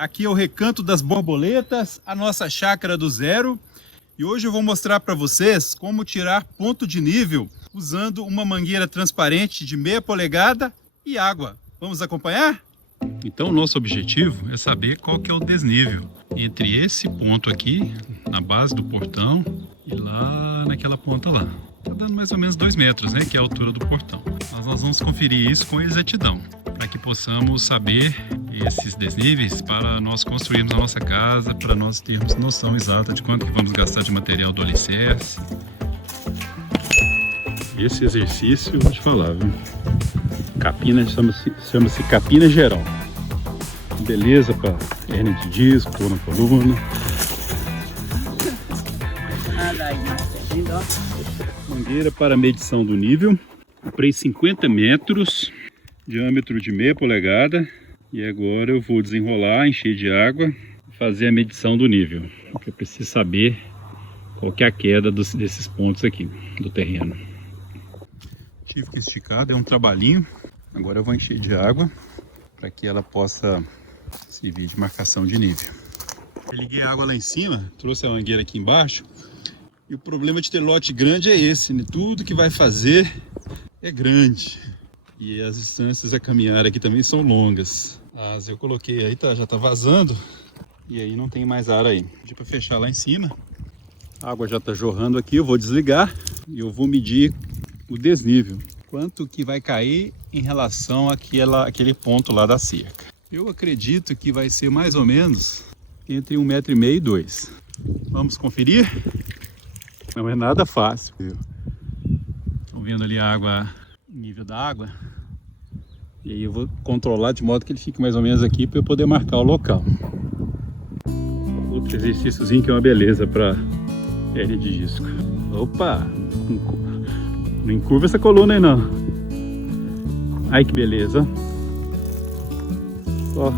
Aqui é o Recanto das Borboletas, a nossa chácara do zero. E hoje eu vou mostrar para vocês como tirar ponto de nível usando uma mangueira transparente de 0,5 polegada e água. Vamos acompanhar? Então o nosso objetivo é saber qual que é o desnível entre esse ponto aqui, na base do portão, e lá naquela ponta lá. Tá dando mais ou menos 2 metros, né, que é a altura do portão. Mas nós vamos conferir isso com exatidão, para que possamos saber esses desníveis para nós construirmos a nossa casa, para nós termos noção exata de quanto que vamos gastar de material do alicerce. Esse exercício, eu vou te falar, viu? Capina, chama-se capina geral. Beleza para hernia de disco, dor na coluna. Mangueira para medição do nível. Comprei 50 metros, diâmetro de 0,5 polegada. E agora eu vou desenrolar, encher de água e fazer a medição do nível. Porque eu preciso saber qual que é a queda desses pontos aqui do terreno. Tive que esticar, deu um trabalhinho. Agora eu vou encher de água para que ela possa servir de marcação de nível. Eu liguei a água lá em cima, trouxe a mangueira aqui embaixo. E o problema de ter lote grande é esse, né? Tudo que vai fazer é grande. E as distâncias a caminhar aqui também são longas. Mas eu coloquei aí, já tá vazando. E aí não tem mais ar aí. Pedi para fechar lá em cima. A água já está jorrando aqui, eu vou desligar. E eu vou medir o desnível. Quanto que vai cair em relação àquele ponto lá da cerca. Eu acredito que vai ser mais ou menos entre 1,5 m e 2 m. Vamos conferir? Não é nada fácil. Estão vendo ali a água, o nível da água. E aí eu vou controlar de modo que ele fique mais ou menos aqui para eu poder marcar o local. Outro exercíciozinho que é uma beleza para hernia de disco. Opa! Não encurva essa coluna aí não. Ai que beleza. Ó,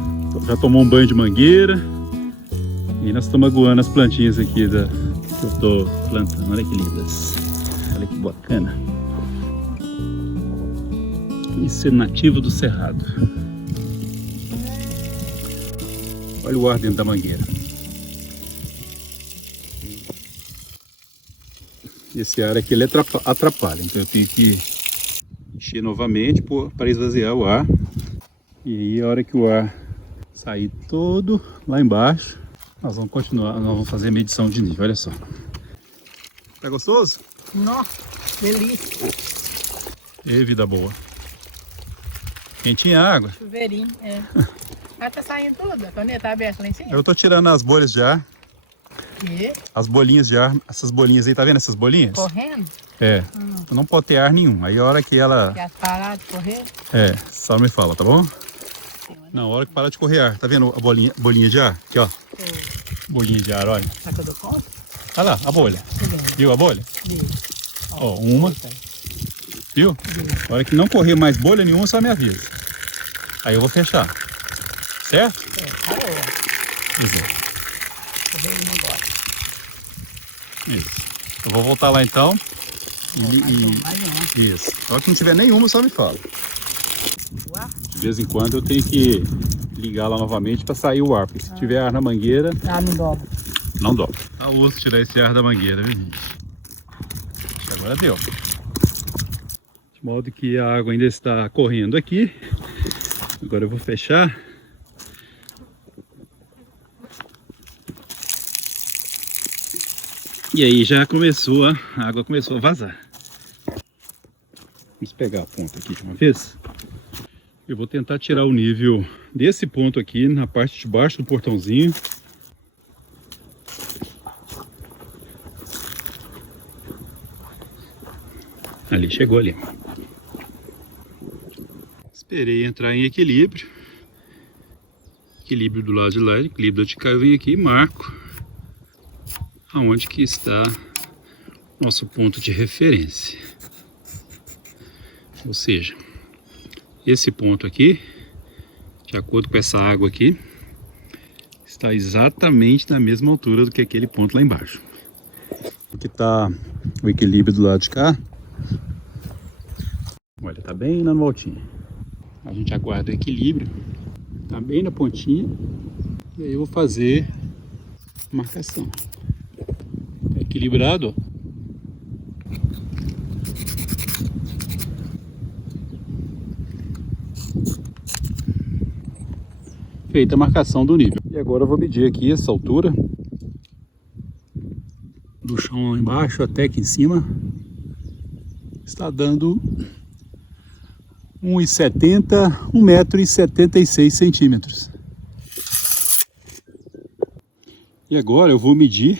já tomou um banho de mangueira. E nós estamos aguando as plantinhas aqui que eu estou plantando. Olha que lindas. Olha que bacana. Isso é nativo do cerrado. Olha o ar dentro da mangueira. Esse ar aqui ele atrapalha, então eu tenho que encher novamente para esvaziar o ar. E aí a hora que o ar sair todo lá embaixo, nós vamos continuar, nós vamos fazer a medição de nível. Olha só. Tá gostoso? Nossa, delícia. E vida boa. Quentinha a água? Chuveirinho, é. Ah, tá saindo tudo, a torneira tá aberta lá em cima. Eu tô tirando as bolhas de ar. E? As bolinhas de ar, essas bolinhas aí, tá vendo essas bolinhas? Correndo? É, não pode ter ar nenhum. Aí a hora que ela... Já parar de correr? É, só me fala, tá bom? Na hora que parar de correr ar, tá vendo a bolinha de ar? Aqui, ó. Bolinha de ar, olha. Tá que eu dou conta? Olha lá, a bolha. Viu a bolha? Viu. Ó, uma. Viu? Na hora que não correr mais bolha nenhuma, só me avisa. Aí eu vou fechar. Certo? É, tá boa. Exato. Correr não gosta. Isso. Eu vou voltar lá então. Mais uma. Isso. Só que não tiver nenhuma, só me fala. Uau. De vez em quando eu tenho que ligar lá novamente para sair o ar, porque se tiver ar na mangueira... Ah, não dobra. Não dobra. Tá osso tirar esse ar da mangueira, viu, gente? Agora deu. De modo que a água ainda está correndo aqui. Agora eu vou fechar. E aí já começou, a água começou a vazar. Vamos pegar a ponta aqui de uma vez. Eu vou tentar tirar o nível desse ponto aqui, na parte de baixo do portãozinho. Ali, chegou ali. Esperei entrar em equilíbrio. Equilíbrio do lado de lá, equilíbrio de cá, eu venho aqui e marco aonde que está nosso ponto de referência. Ou seja, esse ponto aqui, de acordo com essa água aqui, está exatamente na mesma altura do que aquele ponto lá embaixo. Aqui está o equilíbrio do lado de cá. Olha, tá bem na voltinha. A gente aguarda o equilíbrio. Tá bem na pontinha. E aí eu vou fazer a marcação. Tá equilibrado, ó. Feita a marcação do nível. E agora eu vou medir aqui essa altura do chão lá embaixo até aqui em cima. Está dando 1,76 m. E agora eu vou medir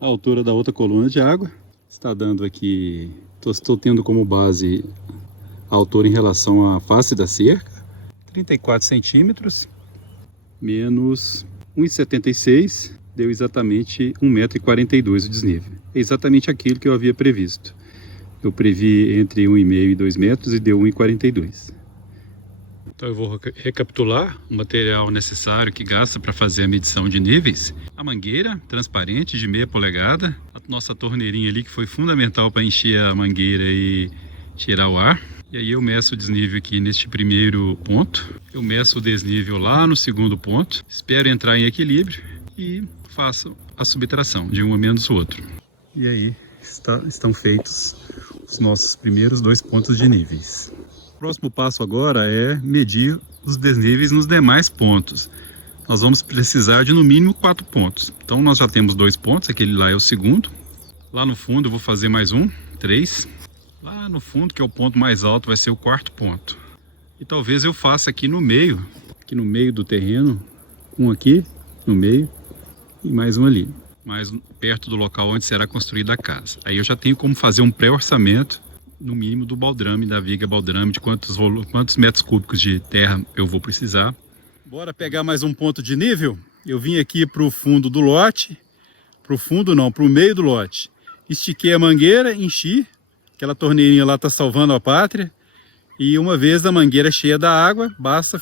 a altura da outra coluna de água. Está dando aqui, estou tendo como base a altura em relação à face da cerca, 34 centímetros. Menos 1,76 deu exatamente 1,42 m o desnível. É exatamente aquilo que eu havia previsto. Eu previ entre 1,5 e 2 metros e deu 1,42. Então eu vou recapitular o material necessário que gasta para fazer a medição de níveis. A mangueira transparente de 0,5 polegada, a nossa torneirinha ali que foi fundamental para encher a mangueira e tirar o ar. E aí eu meço o desnível aqui neste primeiro ponto, eu meço o desnível lá no segundo ponto, espero entrar em equilíbrio e faço a subtração de um a menos o outro. E aí estão feitos os nossos primeiros 2 pontos de níveis. O próximo passo agora é medir os desníveis nos demais pontos. Nós vamos precisar de no mínimo 4 pontos. Então nós já temos 2 pontos, aquele lá é o segundo. Lá no fundo eu vou fazer mais 3. Lá no fundo, que é o ponto mais alto, vai ser o 4º ponto. E talvez eu faça aqui no meio do terreno, um aqui no meio e mais um ali, mais perto do local onde será construída a casa. Aí eu já tenho como fazer um pré-orçamento, no mínimo do baldrame, da viga baldrame, de quantos metros cúbicos de terra eu vou precisar. Bora pegar mais um ponto de nível? Eu vim aqui para o fundo do lote, para o meio do lote. Estiquei a mangueira, enchi. Aquela torneirinha lá está salvando a pátria. E uma vez a mangueira cheia da água, basta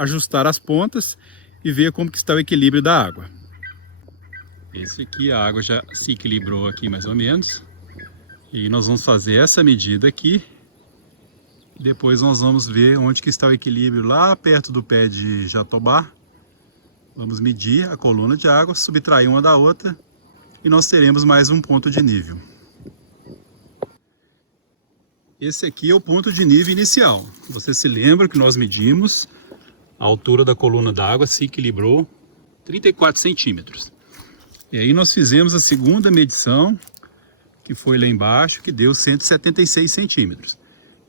ajustar as pontas e ver como que está o equilíbrio da água. Esse aqui, a água já se equilibrou aqui mais ou menos. E nós vamos fazer essa medida aqui. Depois nós vamos ver onde que está o equilíbrio lá perto do pé de jatobá. Vamos medir a coluna de água, subtrair uma da outra e nós teremos mais um ponto de nível. Esse aqui é o ponto de nível inicial. Você se lembra que nós medimos a altura da coluna d'água, se equilibrou 34 centímetros. E aí nós fizemos a segunda medição, que foi lá embaixo, que deu 176 centímetros.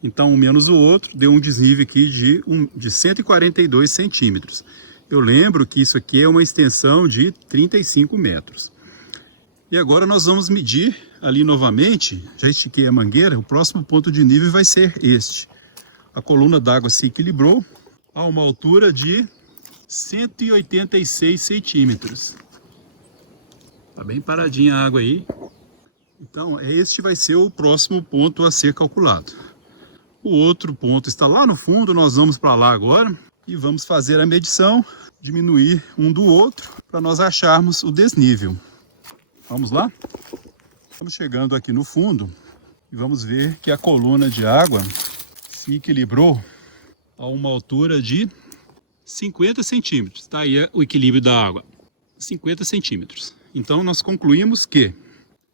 Então, um menos o outro, deu um desnível aqui de 142 centímetros. Eu lembro que isso aqui é uma extensão de 35 metros. E agora nós vamos medir ali novamente, já estiquei a mangueira, o próximo ponto de nível vai ser este. A coluna d'água se equilibrou a uma altura de 186 centímetros. Tá bem paradinha a água aí. Então este vai ser o próximo ponto a ser calculado. O outro ponto está lá no fundo, nós vamos para lá agora e vamos fazer a medição, diminuir um do outro para nós acharmos o desnível. Vamos lá? Estamos chegando aqui no fundo e vamos ver que a coluna de água se equilibrou a uma altura de 50 centímetros. Está aí o equilíbrio da água, 50 centímetros. Então nós concluímos que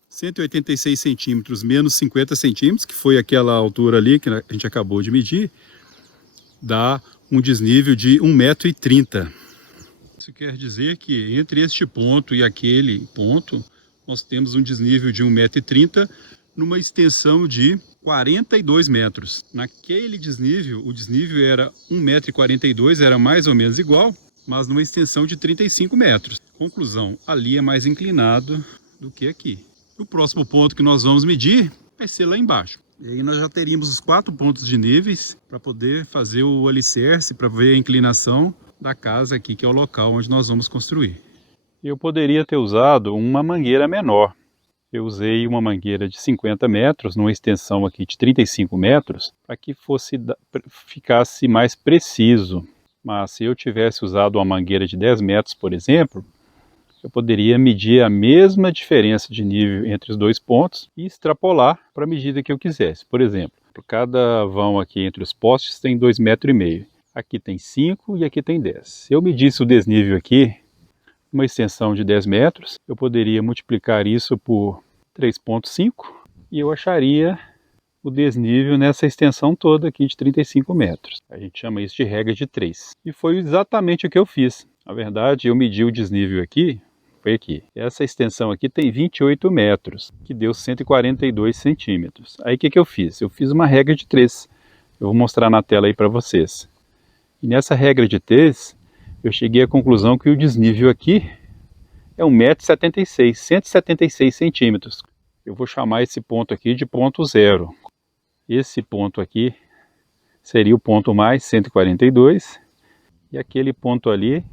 186 centímetros menos 50 centímetros, que foi aquela altura ali que a gente acabou de medir, dá um desnível de 1,30 m. Isso quer dizer que entre este ponto e aquele ponto, nós temos um desnível de 1,30 m numa extensão de 42 metros. Naquele desnível, o desnível era 1,42 m, era mais ou menos igual, mas numa extensão de 35 metros. Conclusão, ali é mais inclinado do que aqui. O próximo ponto que nós vamos medir vai ser lá embaixo. E aí nós já teríamos os 4 pontos de níveis para poder fazer o alicerce, para ver a inclinação da casa aqui, que é o local onde nós vamos construir. Eu poderia ter usado uma mangueira menor. Eu usei uma mangueira de 50 metros, numa extensão aqui de 35 metros, para que ficasse mais preciso. Mas se eu tivesse usado uma mangueira de 10 metros, por exemplo, eu poderia medir a mesma diferença de nível entre os 2 pontos e extrapolar para a medida que eu quisesse. Por exemplo, cada vão aqui entre os postes tem 2,5 metros. Aqui tem 5 e aqui tem 10. Se eu medisse o desnível aqui, uma extensão de 10 metros, eu poderia multiplicar isso por 3,5 e eu acharia o desnível nessa extensão toda aqui de 35 metros. A gente chama isso de regra de 3. E foi exatamente o que eu fiz. Na verdade, eu medi o desnível aqui, foi aqui. Essa extensão aqui tem 28 metros, que deu 142 centímetros. Aí o que eu fiz? Eu fiz uma regra de 3. Eu vou mostrar na tela aí para vocês. E nessa regra de 3, eu cheguei à conclusão que o desnível aqui é 1,76 m, 176 centímetros. Eu vou chamar esse ponto aqui de ponto zero. Esse ponto aqui seria o ponto mais 142 e aquele ponto ali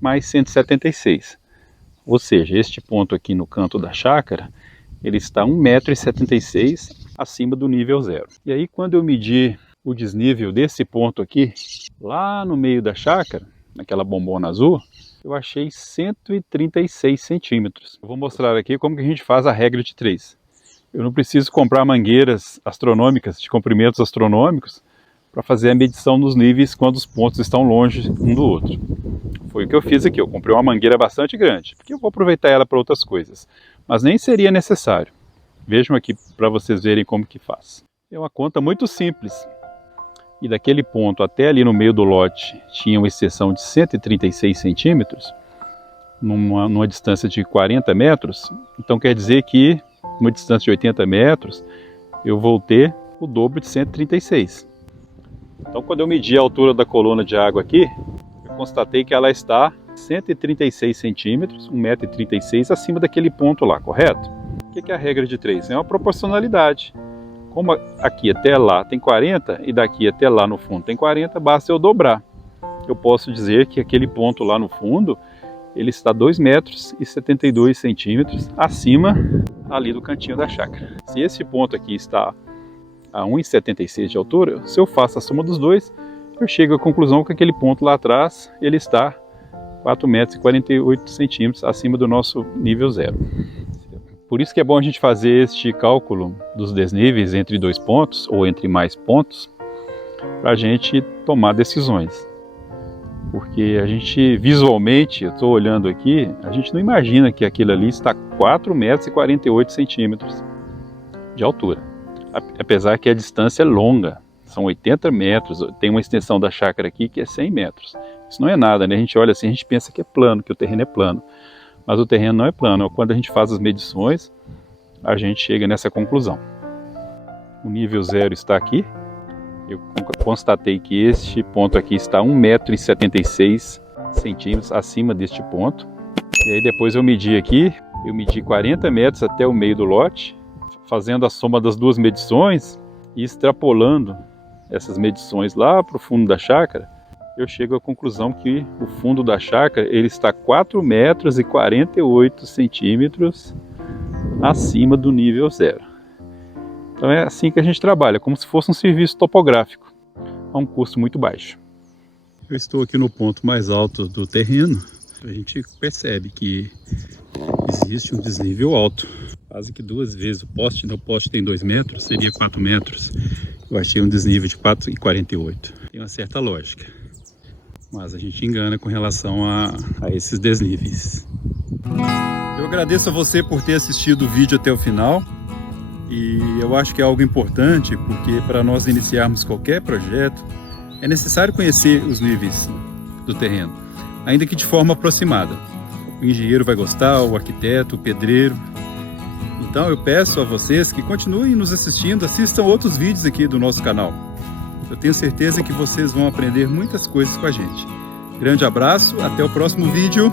mais 176. Ou seja, este ponto aqui no canto da chácara, ele está 1,76 m acima do nível zero. E aí quando eu medir o desnível desse ponto aqui, lá no meio da chácara, naquela bombona azul, eu achei 136 centímetros. Eu vou mostrar aqui como que a gente faz a regra de 3. Eu não preciso comprar mangueiras astronômicas, de comprimentos astronômicos, para fazer a medição dos níveis quando os pontos estão longe um do outro. Foi o que eu fiz aqui, eu comprei uma mangueira bastante grande, porque eu vou aproveitar ela para outras coisas, mas nem seria necessário. Vejam aqui para vocês verem como que faz. É uma conta muito simples. E daquele ponto até ali no meio do lote tinha uma extensão de 136 centímetros, numa distância de 40 metros, então quer dizer que numa distância de 80 metros eu vou ter o dobro de 136. Então quando eu medi a altura da coluna de água aqui, eu constatei que ela está 136 centímetros, 1,36 m acima daquele ponto lá, correto? O que é a regra de 3? É uma proporcionalidade. Como aqui até lá tem 40 e daqui até lá no fundo tem 40, basta eu dobrar. Eu posso dizer que aquele ponto lá no fundo, ele está 2,72 metros acima ali do cantinho da chácara. Se esse ponto aqui está a 1,76 de altura, se eu faço a soma dos dois, eu chego à conclusão que aquele ponto lá atrás, ele está 4,48 metros acima do nosso nível zero. Por isso que é bom a gente fazer este cálculo dos desníveis entre dois pontos, ou entre mais pontos, para a gente tomar decisões. Porque a gente, visualmente, eu estou olhando aqui, a gente não imagina que aquilo ali está 4,48 metros de altura. Apesar que a distância é longa, são 80 metros, tem uma extensão da chácara aqui que é 100 metros. Isso não é nada, né? A gente olha assim, a gente pensa que é plano, que o terreno é plano. Mas o terreno não é plano. Quando a gente faz as medições, a gente chega nessa conclusão. O nível zero está aqui. Eu constatei que este ponto aqui está 1,76 m acima deste ponto. E aí depois eu medi aqui, eu medi 40 metros até o meio do lote, fazendo a soma das duas medições e extrapolando essas medições lá para o fundo da chácara, eu chego à conclusão que o fundo da chácara ele está 4,48 metros acima do nível zero. Então é assim que a gente trabalha, como se fosse um serviço topográfico, a um custo muito baixo. Eu estou aqui no ponto mais alto do terreno, a gente percebe que existe um desnível alto, quase que 2 vezes o poste, né? O poste tem 2 metros, seria 4 metros, eu achei um desnível de 4,48. Tem uma certa lógica. Mas a gente engana com relação a esses desníveis. Eu agradeço a você por ter assistido o vídeo até o final. E eu acho que é algo importante, porque para nós iniciarmos qualquer projeto, é necessário conhecer os níveis do terreno, ainda que de forma aproximada. O engenheiro vai gostar, o arquiteto, o pedreiro. Então eu peço a vocês que continuem nos assistindo, assistam outros vídeos aqui do nosso canal. Eu tenho certeza que vocês vão aprender muitas coisas com a gente. Grande abraço, até o próximo vídeo.